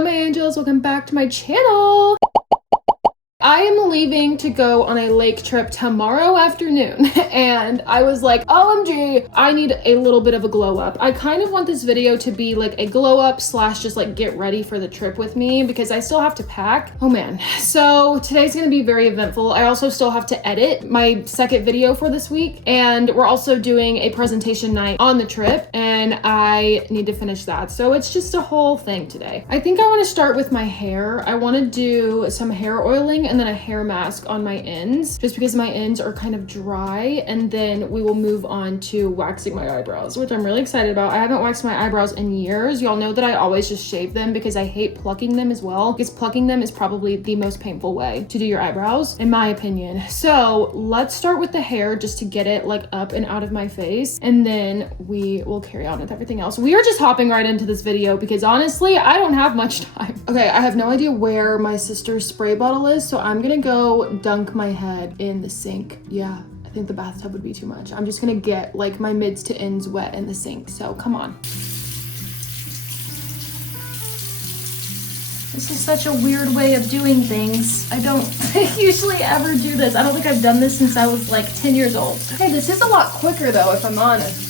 Hello my angels, welcome back to my channel. I am leaving to go on a lake trip tomorrow afternoon and I was like, OMG, I need a little bit of a glow up. I kind of want this video to be like a glow up slash just like get ready for the trip with me because I still have to pack. Oh man. So today's gonna be very eventful. I also still have to edit my second video for this week, and we're also doing a presentation night on the trip and I need to finish that. So it's just a whole thing today. I think I want to start with my hair. I want to do some hair oiling and then a hair mask on my ends just because my ends are kind of dry, and then we will move on to waxing my eyebrows, which I'm really excited about. I haven't waxed my eyebrows in years. Y'all know that I always just shave them because I hate plucking them as well, because plucking them is probably the most painful way to do your eyebrows in my opinion. So let's start with the hair just to get it like up and out of my face, and then we will carry on with everything else. We are just hopping right into this video because honestly I don't have much time. Okay, I have no idea where my sister's spray bottle is, so I'm gonna go dunk my head in the sink. Yeah, I think the bathtub would be too much. I'm just gonna get like my mids to ends wet in the sink, so come on. This is such a weird way of doing things. I don't usually ever do this. I don't think I've done this since I was like 10 years old. Okay, this is a lot quicker though, if I'm honest.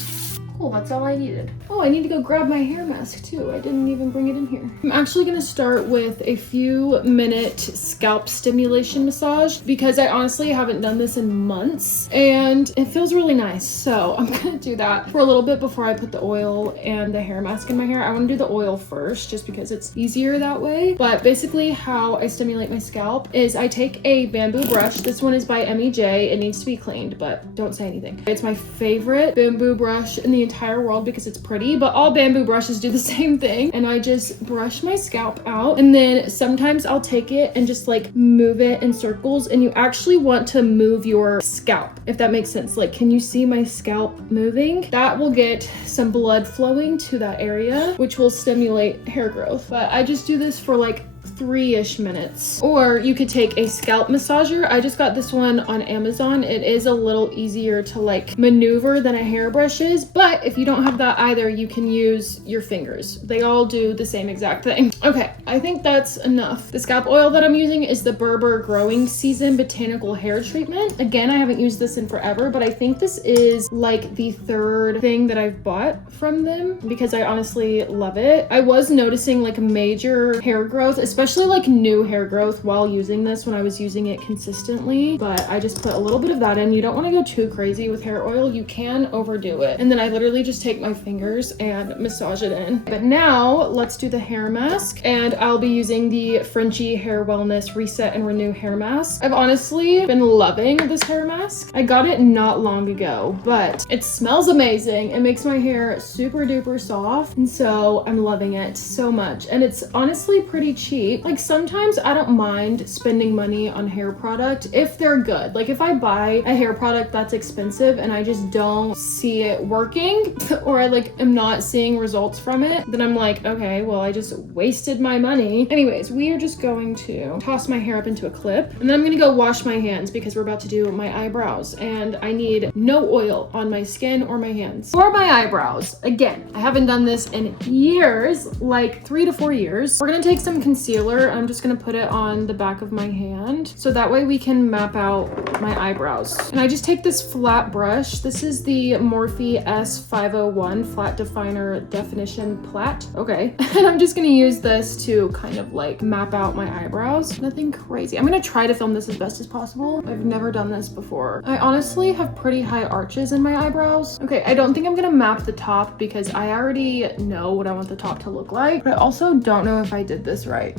Cool, that's all I needed. Oh, I need to go grab my hair mask too. I didn't even bring it in here. I'm actually gonna start with a few minute scalp stimulation massage because I honestly haven't done this in months and it feels really nice. So I'm gonna do that for a little bit before I put the oil and the hair mask in my hair. I wanna do the oil first just because it's easier that way. But basically how I stimulate my scalp is I take a bamboo brush. This one is by MEJ. It needs to be cleaned, but don't say anything. It's my favorite bamboo brush in the entire world because it's pretty, but all bamboo brushes do the same thing. And I just brush my scalp out, and then sometimes I'll take it and just like move it in circles, and you actually want to move your scalp, if that makes sense. Like, can you see my scalp moving? That will get some blood flowing to that area, which will stimulate hair growth. But I just do this for like 3-ish minutes. Or you could take a scalp massager. I just got this one on Amazon. It is a little easier to like maneuver than a hairbrush is, but if you don't have that either, you can use your fingers. They all do the same exact thing. Okay, I think that's enough. The scalp oil that I'm using is the Berber Growing Season Botanical Hair Treatment. Again, I haven't used this in forever, but I think this is like the third thing that I've bought from them because I honestly love it. I was noticing like major hair growth, especially like new hair growth while using this when I was using it consistently, but I just put a little bit of that in. You don't want to go too crazy with hair oil. You can overdo it. And then I literally just take my fingers and massage it in. But now let's do the hair mask, and I'll be using the Frenchy Hair Wellness Reset and Renew hair mask. I've honestly been loving this hair mask. I got it not long ago, but it smells amazing. It makes my hair super duper soft, and so I'm loving it so much. And it's honestly pretty cheap. Like sometimes I don't mind spending money on hair product if they're good. Like if I buy a hair product that's expensive and I just don't see it working or I like am not seeing results from it, then I'm like, okay, well I just wasted my money. Anyways, we are just going to toss my hair up into a clip, and then I'm gonna go wash my hands because we're about to do my eyebrows and I need no oil on my skin or my hands. For my eyebrows, again, I haven't done this in years, like 3 to 4 years. We're gonna take some concealer. I'm just gonna put it on the back of my hand so that way we can map out my eyebrows. And I just take this flat brush. This is the Morphe S501 Flat Definer Definition Plat. Okay. And I'm just gonna use this to kind of like map out my eyebrows. Nothing crazy. I'm gonna try to film this as best as possible. I've never done this before. I honestly have pretty high arches in my eyebrows. Okay, I don't think I'm gonna map the top because I already know what I want the top to look like, but I also don't know if I did this right.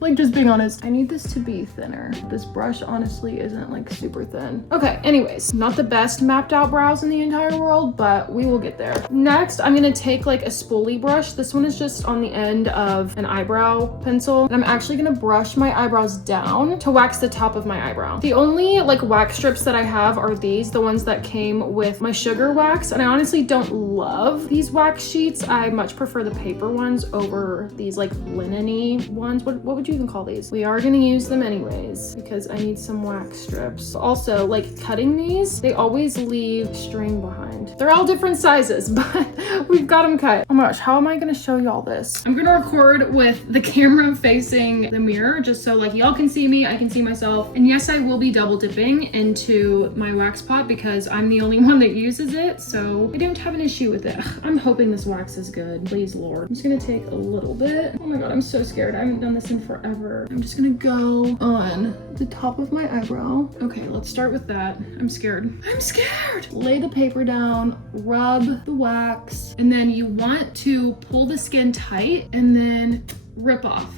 Like just being honest, I need this to be thinner. This brush honestly isn't like super thin. Okay, anyways, not the best mapped out brows in the entire world, but we will get there. Next, I'm gonna take like a spoolie brush. This one is just on the end of an eyebrow pencil, and I'm actually gonna brush my eyebrows down to wax the top of my eyebrow. The only like wax strips that I have are these, the ones that came with my sugar wax, and I honestly don't love these wax sheets. I much prefer the paper ones over these like linen-y ones. strands. What would you even call these? We are gonna use them anyways because I need some wax strips. Also, like cutting these, they always leave string behind. They're all different sizes, but we've got them cut. Oh my gosh, how am I gonna show you all this? I'm gonna record with the camera facing the mirror just so like y'all can see me, I can see myself. And yes, I will be double dipping into my wax pot because I'm the only one that uses it, so I don't have an issue with it. Ugh, I'm hoping this wax is good, please Lord. I'm just gonna take a little bit. Oh my god, I'm so scared. I haven't done this in forever. I'm just gonna go on the top of my eyebrow. Okay, let's start with that. I'm scared. I'm scared! Lay the paper down, rub the wax, and then you want to pull the skin tight and then rip off.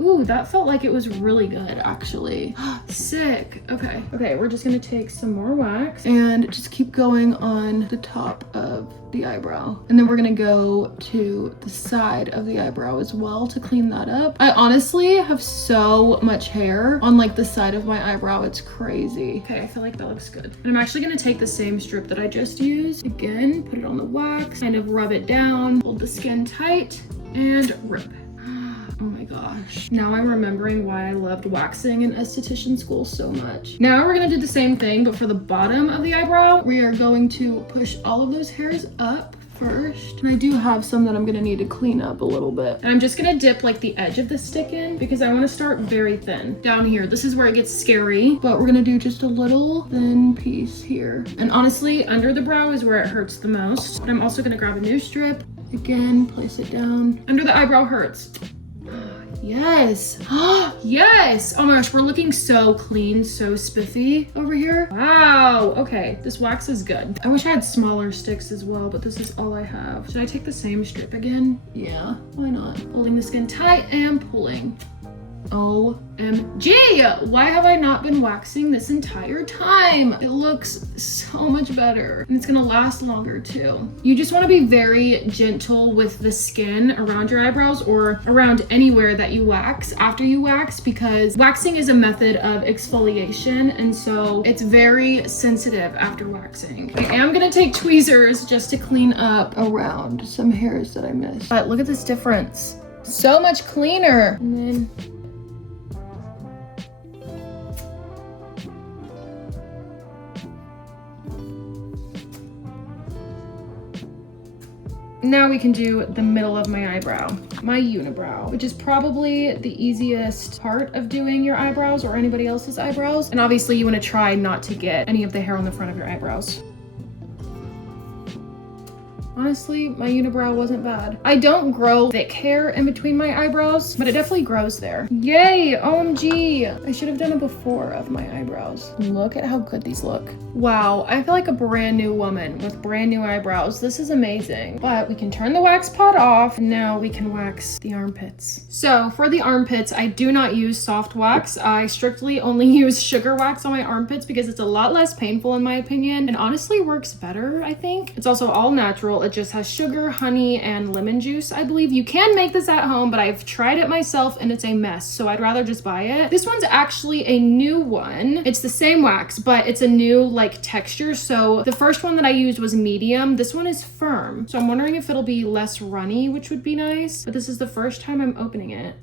Ooh, that felt like it was really good, actually. Sick. Okay. Okay, we're just gonna take some more wax and just keep going on the top of the eyebrow. And then we're gonna go to the side of the eyebrow as well to clean that up. I honestly have so much hair on like the side of my eyebrow. It's crazy. Okay, I feel like that looks good. And I'm actually gonna take the same strip that I just used. Again, put it on the wax, kind of rub it down, hold the skin tight, and rip. Oh my gosh. Now I'm remembering why I loved waxing in esthetician school so much. Now we're gonna do the same thing, but for the bottom of the eyebrow, we are going to push all of those hairs up first. And I do have some that I'm gonna need to clean up a little bit. And I'm just gonna dip like the edge of the stick in because I wanna start very thin. Down here, this is where it gets scary, but we're gonna do just a little thin piece here. And honestly, under the brow is where it hurts the most. But I'm also gonna grab a new strip. Again, place it down. Under the eyebrow hurts. Yes. Yes. Oh my gosh, we're looking so clean, so spiffy over here. Wow. Okay, this wax is good. I wish I had smaller sticks as well, but this is all I have. Should I take the same strip again? Yeah, why not? Holding the skin tight and pulling. OMG! Why have I not been waxing this entire time? It looks so much better and it's gonna last longer too. You just wanna be very gentle with the skin around your eyebrows or around anywhere that you wax after you wax because waxing is a method of exfoliation and so it's very sensitive after waxing. I am gonna take tweezers just to clean up around some hairs that I missed. But look at this difference. So much cleaner. And then now we can do the middle of my eyebrow, my unibrow, which is probably the easiest part of doing your eyebrows or anybody else's eyebrows. And obviously you want to try not to get any of the hair on the front of your eyebrows. Honestly, my unibrow wasn't bad. I don't grow thick hair in between my eyebrows, but it definitely grows there. Yay, OMG. I should have done it before of my eyebrows. Look at how good these look. Wow, I feel like a brand new woman with brand new eyebrows. This is amazing. But we can turn the wax pot off and now we can wax the armpits. So for the armpits, I do not use soft wax. I strictly only use sugar wax on my armpits because it's a lot less painful in my opinion and honestly works better, I think. It's also all natural. It just has sugar, honey, and lemon juice, I believe. You can make this at home, but I've tried it myself and it's a mess, so I'd rather just buy it. This one's actually a new one. It's the same wax, but it's a new like texture. So the first one that I used was medium. This one is firm. So I'm wondering if it'll be less runny, which would be nice, but this is the first time I'm opening it.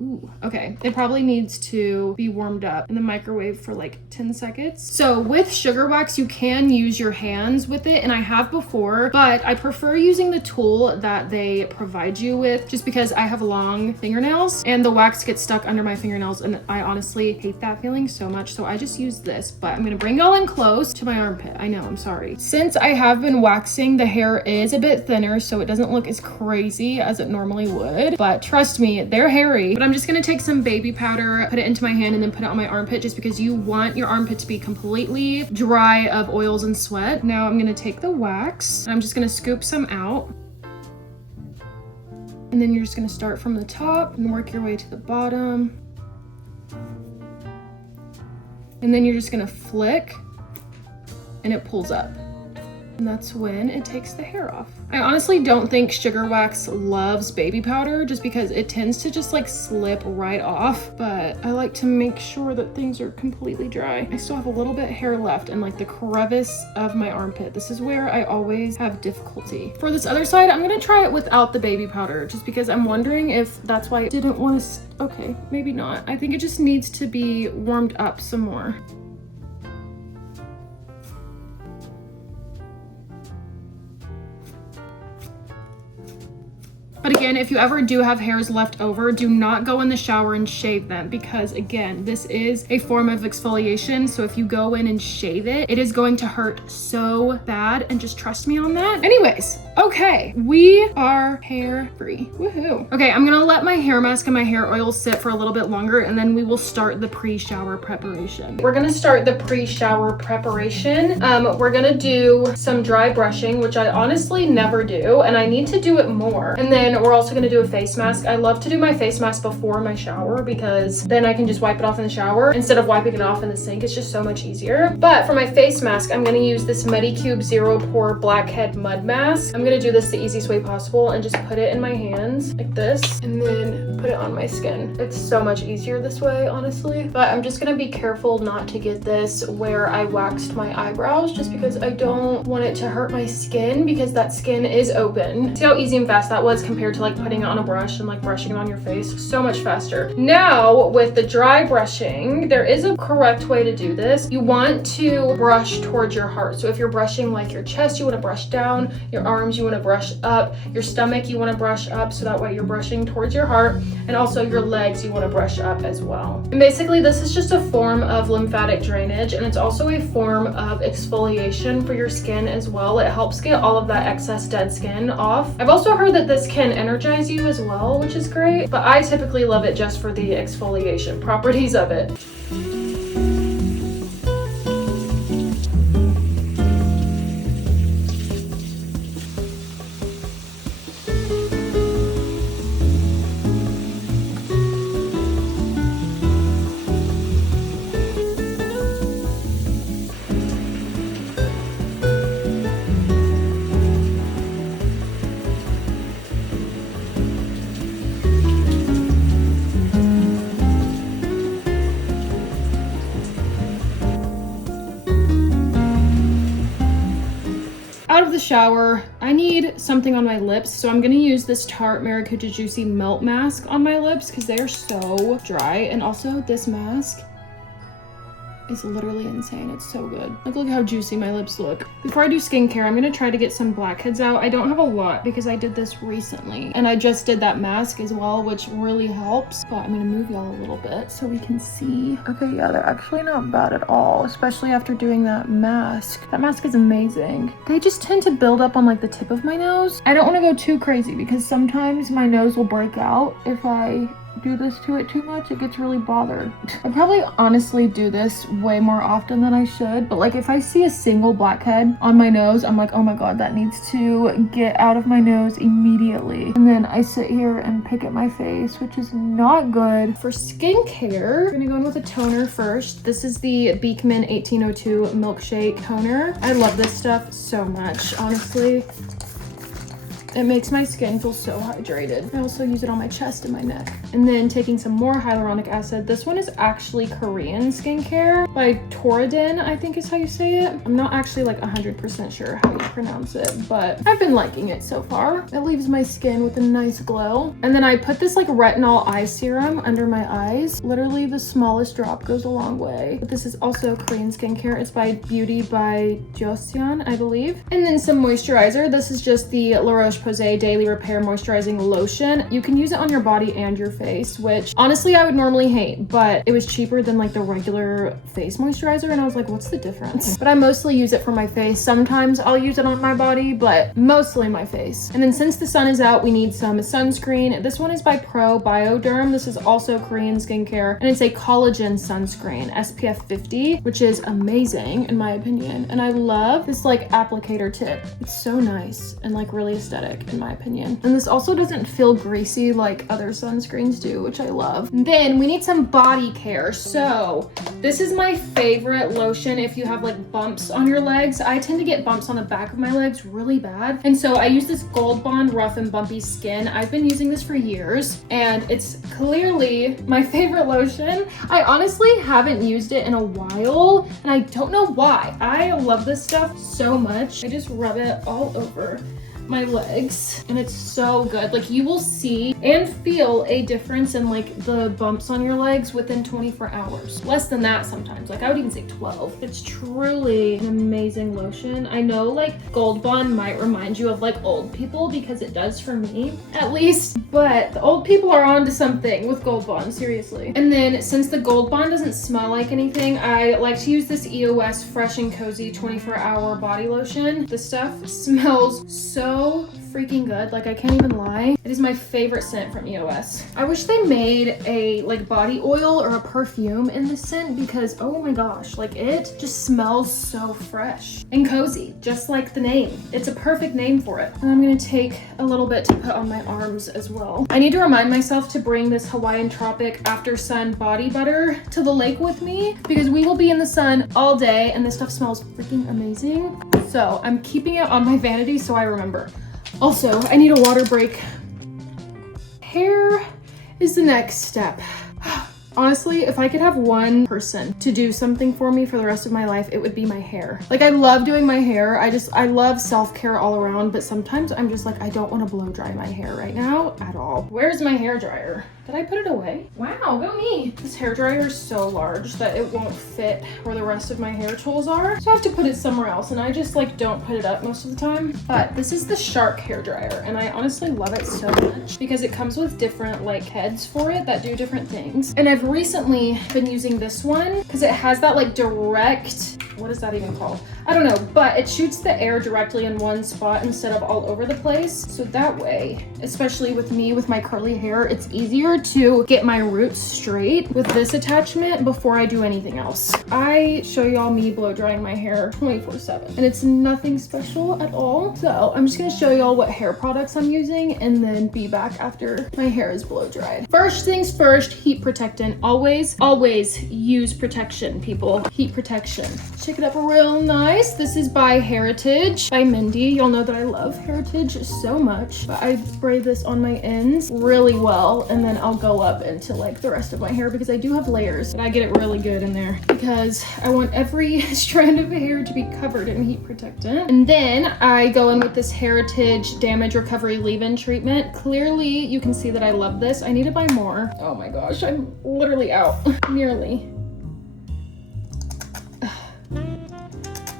Ooh, okay. It probably needs to be warmed up in the microwave for like 10 seconds. So with sugar wax, you can use your hands with it, and I have before, but I prefer using the tool that they provide you with just because I have long fingernails and the wax gets stuck under my fingernails and I honestly hate that feeling so much. So I just use this, but I'm gonna bring y'all in close to my armpit. I know, I'm sorry. Since I have been waxing, the hair is a bit thinner, so it doesn't look as crazy as it normally would, but trust me, they're hairy. But I'm just gonna take some baby powder, put it into my hand, and then put it on my armpit just because you want your armpit to be completely dry of oils and sweat. Now I'm gonna take the wax, and I'm just gonna scoop some out. And then you're just gonna start from the top and work your way to the bottom. And then you're just gonna flick, and it pulls up. And that's when it takes the hair off. I honestly don't think sugar wax loves baby powder just because it tends to just like slip right off, but I like to make sure that things are completely dry. I still have a little bit hair left in like the crevice of my armpit. This is where I always have difficulty. For this other side, I'm gonna try it without the baby powder just because I'm wondering if that's why I didn't want to, okay, maybe not. I think it just needs to be warmed up some more. But again, if you ever do have hairs left over, do not go in the shower and shave them because again, this is a form of exfoliation. So if you go in and shave it, it is going to hurt so bad, and just trust me on that. Anyways, okay, we are hair free. Woohoo. Okay, I'm gonna let my hair mask and my hair oil sit for a little bit longer and then we will start the pre-shower preparation. We're gonna start the pre-shower preparation. We're gonna do some dry brushing, which I honestly never do, and I need to do it more. And then we're also gonna do a face mask. I love to do my face mask before my shower because then I can just wipe it off in the shower instead of wiping it off in the sink. It's just so much easier. But for my face mask, I'm gonna use this Medicube Zero Pore Blackhead Mud Mask. I'm gonna do this the easiest way possible and just put it in my hands like this and then put it on my skin. It's so much easier this way, honestly. But I'm just gonna be careful not to get this where I waxed my eyebrows just because I don't want it to hurt my skin because that skin is open. See how easy and fast that was compared to like putting it on a brush and like brushing it on your face? So much faster. Now with the dry brushing, there is a correct way to do this. You want to brush towards your heart. So if you're brushing like your chest, you want to brush down, your arms, you want to brush up, your stomach, you want to brush up, so that way you're brushing towards your heart, and also your legs, you want to brush up as well. And basically this is just a form of lymphatic drainage, and it's also a form of exfoliation for your skin as well. It helps get all of that excess dead skin off. I've also heard that this can energize you as well, which is great, but I typically love it just for the exfoliation properties of it. Out of the shower, I need something on my lips, so I'm gonna use this Tarte Maracuja Juicy Melt Mask on my lips because they are so dry. And also this mask is literally insane. It's so good. Like, look how juicy my lips look. Before I do skincare, I'm gonna try to get some blackheads out. I don't have a lot because I did this recently, and I just did that mask as well, which really helps. But I'm gonna move y'all a little bit so we can see. Okay, yeah, they're actually not bad at all, especially after doing that mask. That mask is amazing. They just tend to build up on like the tip of my nose. I don't want to go too crazy because sometimes my nose will break out if I do this to it too much. It gets really bothered. I probably honestly do this way more often than I should, but like if I see a single blackhead on my nose, I'm like, oh my god, that needs to get out of my nose immediately. And then I sit here and pick at my face, which is not good. For skincare, I'm gonna go in with a toner first. This is the Beekman 1802 Milkshake Toner. I love this stuff so much, honestly. It makes my skin feel so hydrated. I also use it on my chest and my neck. And then taking some more hyaluronic acid. This one is actually Korean skincare by Toradin, I think is how you say it. I'm not actually like 100% sure how you pronounce it, but I've been liking it so far. It leaves my skin with a nice glow. And then I put this like retinol eye serum under my eyes. Literally the smallest drop goes a long way. But this is also Korean skincare. It's by Beauty by Joseon, I believe. And then some moisturizer. This is just the La Roche-Posay Daily Repair Moisturizing Lotion. You can use it on your body and your face, which honestly I would normally hate, but it was cheaper than like the regular face moisturizer, and I was like, what's the difference? But I mostly use it for my face. Sometimes I'll use it on my body, but mostly my face. And then since the sun is out, we need some sunscreen. This one is by Pro Bioderm. This is also Korean skincare, and it's a collagen sunscreen, SPF 50, which is amazing in my opinion. And I love this like applicator tip. It's so nice and like really aesthetic. fantastic in my opinion. And this also doesn't feel greasy like other sunscreens do, which I love. And then we need some body care. So this is my favorite lotion if you have like bumps on your legs. I tend to get bumps on the back of my legs really bad. And so I use this Gold Bond Rough and Bumpy Skin. I've been using this for years and it's clearly my favorite lotion. I honestly haven't used it in a while and I don't know why. I love this stuff so much. I just rub it all over my legs and it's so good. Like you will see and feel a difference in like the bumps on your legs within 24 hours. Less than that sometimes. Like I would even say 12. It's truly an amazing lotion. I know like Gold Bond might remind you of like old people because it does for me at least, but the old people are onto something with Gold Bond, seriously. And then since the Gold Bond doesn't smell like anything, I like to use this EOS Fresh and Cozy 24-hour body lotion. This stuff smells so freaking good, like I can't even lie. It is my favorite scent from EOS. I wish they made a like body oil or a perfume in this scent because oh my gosh, like it just smells so fresh and cozy, just like the name. It's a perfect name for it. And I'm gonna take a little bit to put on my arms as well. I need to remind myself to bring this Hawaiian Tropic After Sun body butter to the lake with me because we will be in the sun all day and this stuff smells freaking amazing. So I'm keeping it on my vanity so I remember. Also, I need a water break. Hair is the next step. Honestly, if I could have one person to do something for me for the rest of my life, it would be my hair. Like I love doing my hair. I love self-care all around, but sometimes I'm just like, I don't want to blow dry my hair right now at all. Where's my hair dryer? Did I put it away? Wow, go me. This hair dryer is so large that it won't fit where the rest of my hair tools are. So I have to put it somewhere else and I just like don't put it up most of the time. But this is the Shark hair dryer and I honestly love it so much because it comes with different like heads for it that do different things. And I've recently been using this one because it has that like direct, what is that even called? I don't know, but it shoots the air directly in one spot instead of all over the place. So that way, especially with me with my curly hair, it's easier to get my roots straight with this attachment before I do anything else. I show y'all me blow drying my hair 24/7 and it's nothing special at all. So I'm just gonna show y'all what hair products I'm using and then be back after my hair is blow dried. First things first, heat protectant. Always use protection, people. Heat protection. Shake it up real nice. This is by Heritage, by Mindy. Y'all know that I love Heritage so much, but I spray this on my ends really well and then I'll go up into like the rest of my hair because I do have layers, but I get it really good in there because I want every strand of hair to be covered in heat protectant. And then I go in with this Heritage Damage Recovery Leave-In Treatment. Clearly you can see that I love this. I need to buy more. Oh my gosh, I'm literally out. Nearly.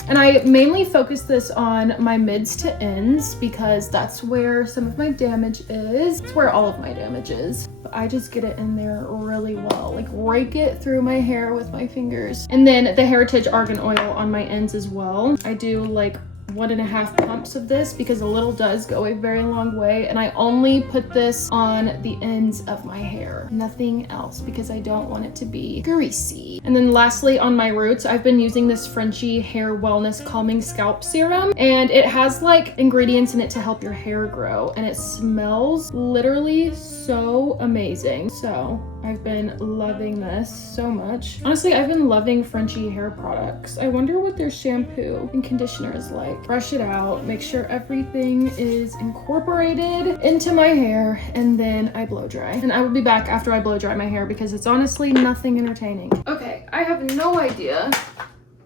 And I mainly focus this on my mids to ends because that's where some of my damage is. It's where all of my damage is. But I just get it in there really well. Like rake it through my hair with my fingers. And then the Heritage Argan Oil on my ends as well. I do like 1.5 pumps of this because a little does go a very long way, and I only put this on the ends of my hair, nothing else, because I don't want it to be greasy. And then lastly, on my roots, I've been using this Frenchie Hair Wellness Calming Scalp Serum, and it has like ingredients in it to help your hair grow, and it smells literally so amazing. So I've been loving this so much. Honestly, I've been loving Frenchie hair products. I wonder what their shampoo and conditioner is like. Brush it out, make sure everything is incorporated into my hair, and then I blow dry. And I will be back after I blow dry my hair because it's honestly nothing entertaining. Okay, I have no idea.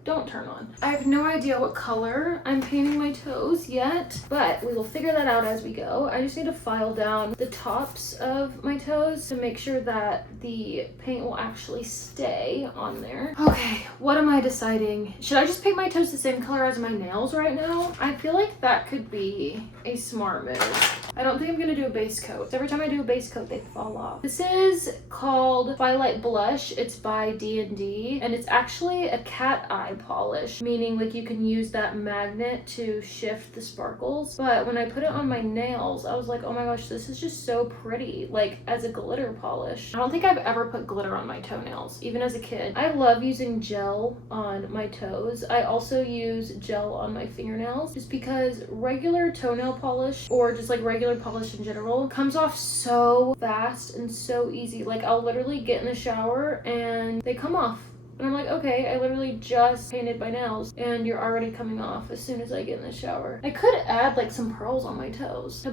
Don't turn on. I have no idea what color I'm painting my toes yet, but we will figure that out as we go. I just need to file down the tops of my toes to make sure that the paint will actually stay on there. Okay, what am I deciding? Should I just paint my toes the same color as my nails right now? I feel like that could be a smart move. I don't think I'm gonna do a base coat. Every time I do a base coat, they fall off. This is called Twilight Blush. It's by D&D, and it's actually a cat eye polish, meaning like you can use that magnet to shift the sparkles. But when I put it on my nails, I was like, oh my gosh, this is just so pretty, like as a glitter polish. I don't think I've ever put glitter on my toenails, even as a kid. I love using gel on my toes. I also use gel on my fingernails just because regular toenail polish, or just like regular polish in general, comes off so fast and so easy. Like I'll literally get in the shower and they come off. And I'm like, okay, I literally just painted my nails and you're already coming off as soon as I get in the shower. I could add like some pearls on my toes to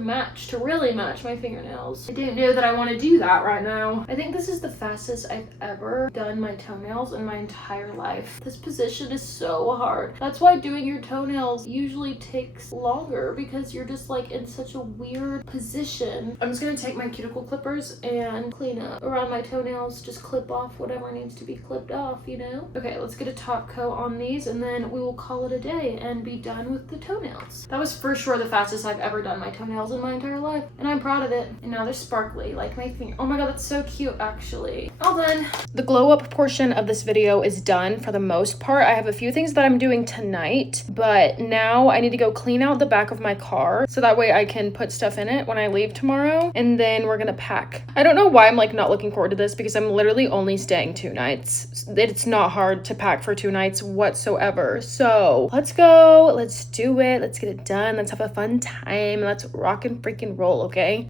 really match my fingernails. I didn't know that I want to do that right now. I think this is the fastest I've ever done my toenails in my entire life. This position is so hard. That's why doing your toenails usually takes longer, because you're just like in such a weird position. I'm just gonna take my cuticle clippers and clean up around my toenails, just clip off whatever needs to be clipped off, you know? Okay, let's get a top coat on these and then we will call it a day and be done with the toenails. That was for sure the fastest I've ever done my toenails in my entire life, and I'm proud of it. And now they're sparkly like my finger. Oh my god, that's so cute actually. All done. The glow up portion of this video is done for the most part. I have a few things that I'm doing tonight, but now I need to go clean out the back of my car so that way I can put stuff in it when I leave tomorrow, and then we're gonna pack. I don't know why I'm like not looking forward to this, because I'm literally only staying 2 nights. It's not hard to pack for 2 nights whatsoever. So let's go, let's do it, let's get it done, let's have a fun time, let's rock and freaking roll, okay?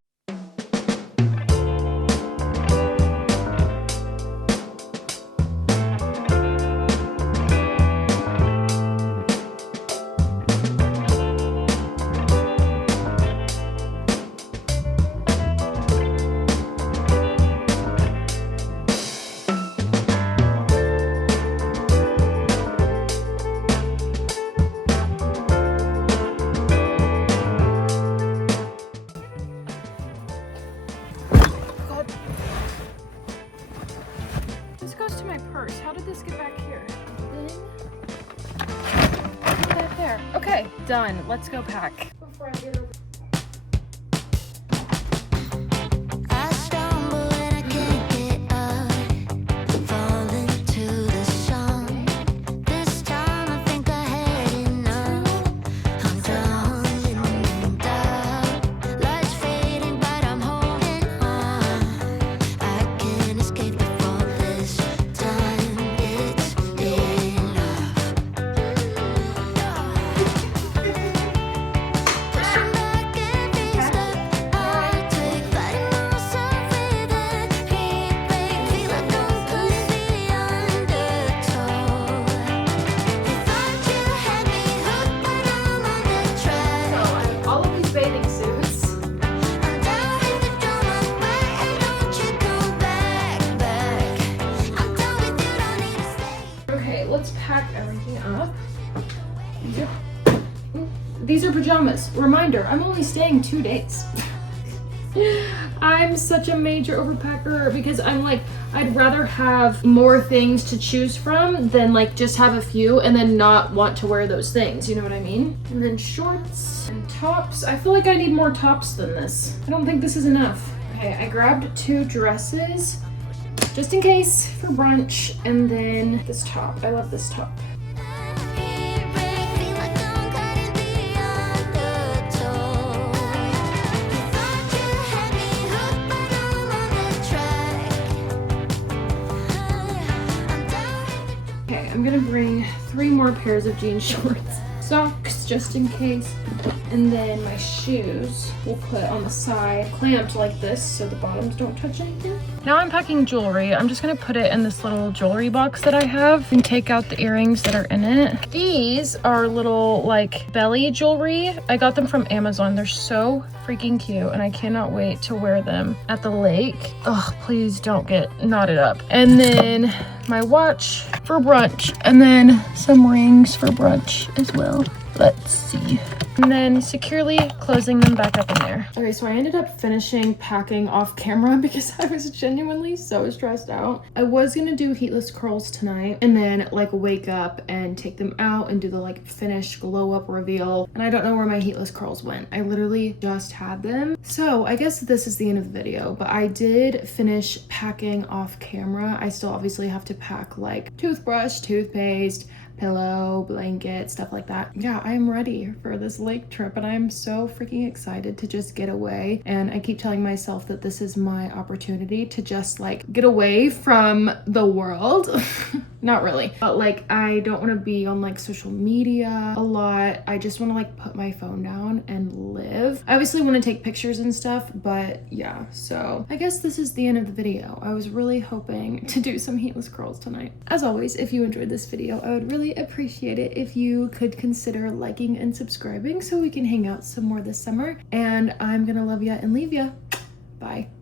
How did this get back here? Back there. Okay, done. Let's go pack. Before I get over. Let's pack everything up. These are pajamas. Reminder, I'm only staying 2 days. I'm such a major overpacker because I'm like, I'd rather have more things to choose from than like just have a few and then not want to wear those things, you know what I mean? And then shorts and tops. I feel like I need more tops than this. I don't think this is enough. Okay, I grabbed 2 dresses just in case for brunch, and then this top. I love this top. Okay, I'm gonna bring 3 more pairs of jean shorts. Socks just in case, and then my shoes we'll put on the side, clamped like this so the bottoms don't touch anything. Now I'm packing jewelry. I'm just gonna put it in this little jewelry box that I have and take out the earrings that are in it. These are little like belly jewelry. I got them from Amazon. They're so freaking cute and I cannot wait to wear them at the lake. Oh, please don't get knotted up. And then my watch for brunch, and then some rings for brunch as well. Let's see. And then securely closing them back up in there. Okay, so I ended up finishing packing off camera because I was genuinely so stressed out. I was gonna do heatless curls tonight and then like wake up and take them out and do the like finish glow up reveal. And I don't know where my heatless curls went. I literally just had them. So I guess this is the end of the video, but I did finish packing off camera. I still obviously have to pack like toothbrush, toothpaste, pillow, blanket, stuff like that. Yeah, I'm ready for this lake trip and I'm so freaking excited to just get away. And I keep telling myself that this is my opportunity to just like get away from the world. Not really, but like I don't want to be on like social media a lot. I just want to like put my phone down and live. I obviously want to take pictures and stuff, but yeah, so I guess this is the end of the video. I was really hoping to do some heatless curls tonight. As always, if you enjoyed this video, I would really appreciate it if you could consider liking and subscribing so we can hang out some more this summer. And I'm gonna love ya and leave ya. Bye.